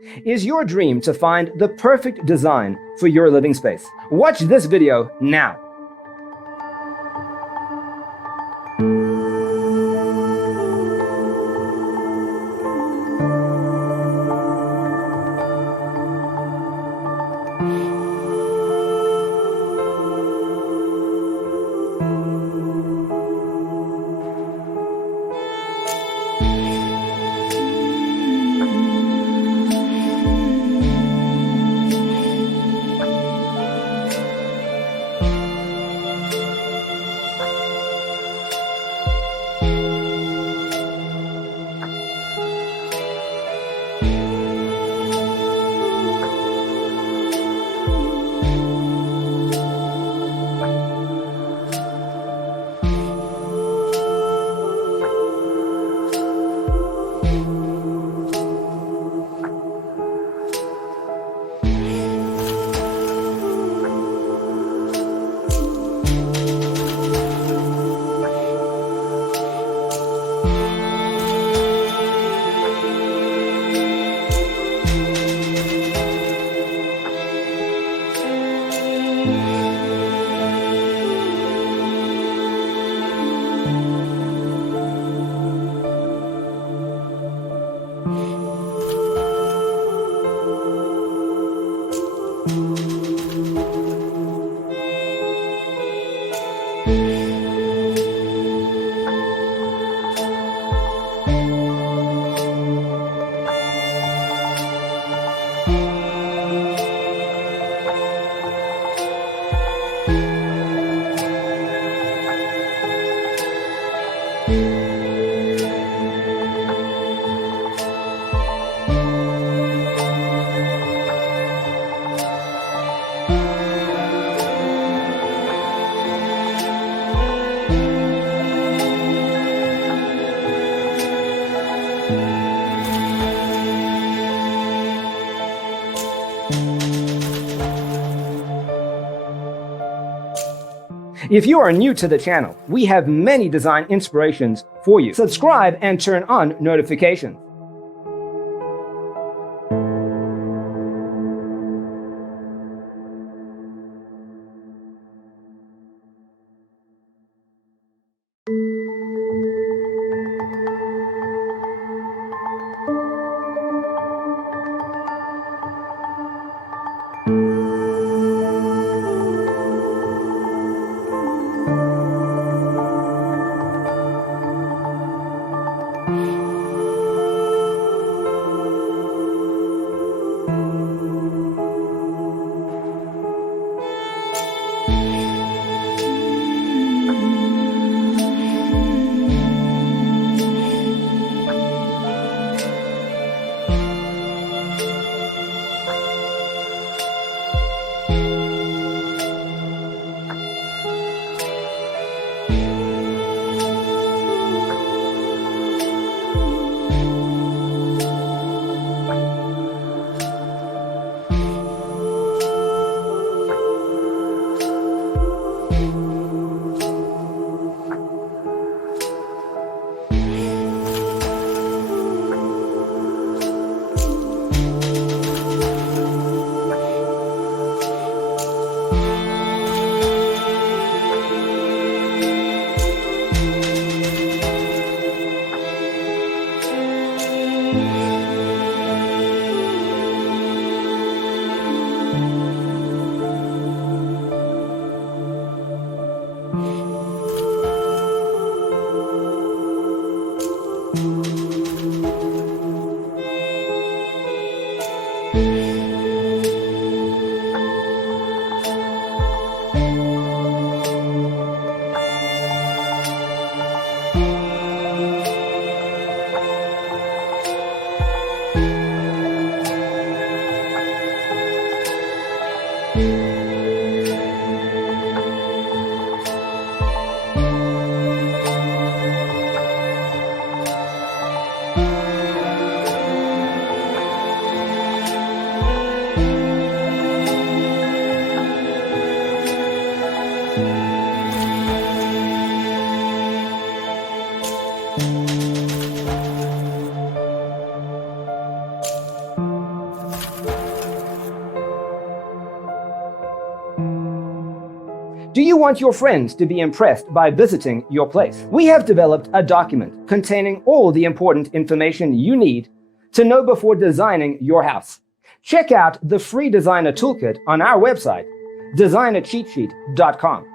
Is your dream to find the perfect design for your living space? Watch this video now. If you are new to the channel, we have many design inspirations for you. Subscribe and turn on notifications. Do you want your friends to be impressed by visiting your place? We have developed a document containing all the important information you need to know before designing your house. Check out the free designer toolkit on our website, designercheatsheet.com.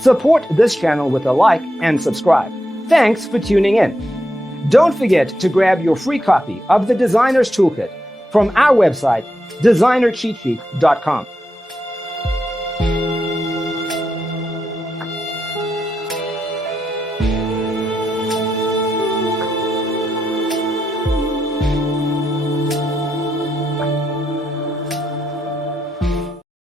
Support this channel with a like and subscribe. Thanks for tuning in. Don't forget to grab your free copy of the Designer's Toolkit from our website, designercheatsheet.com.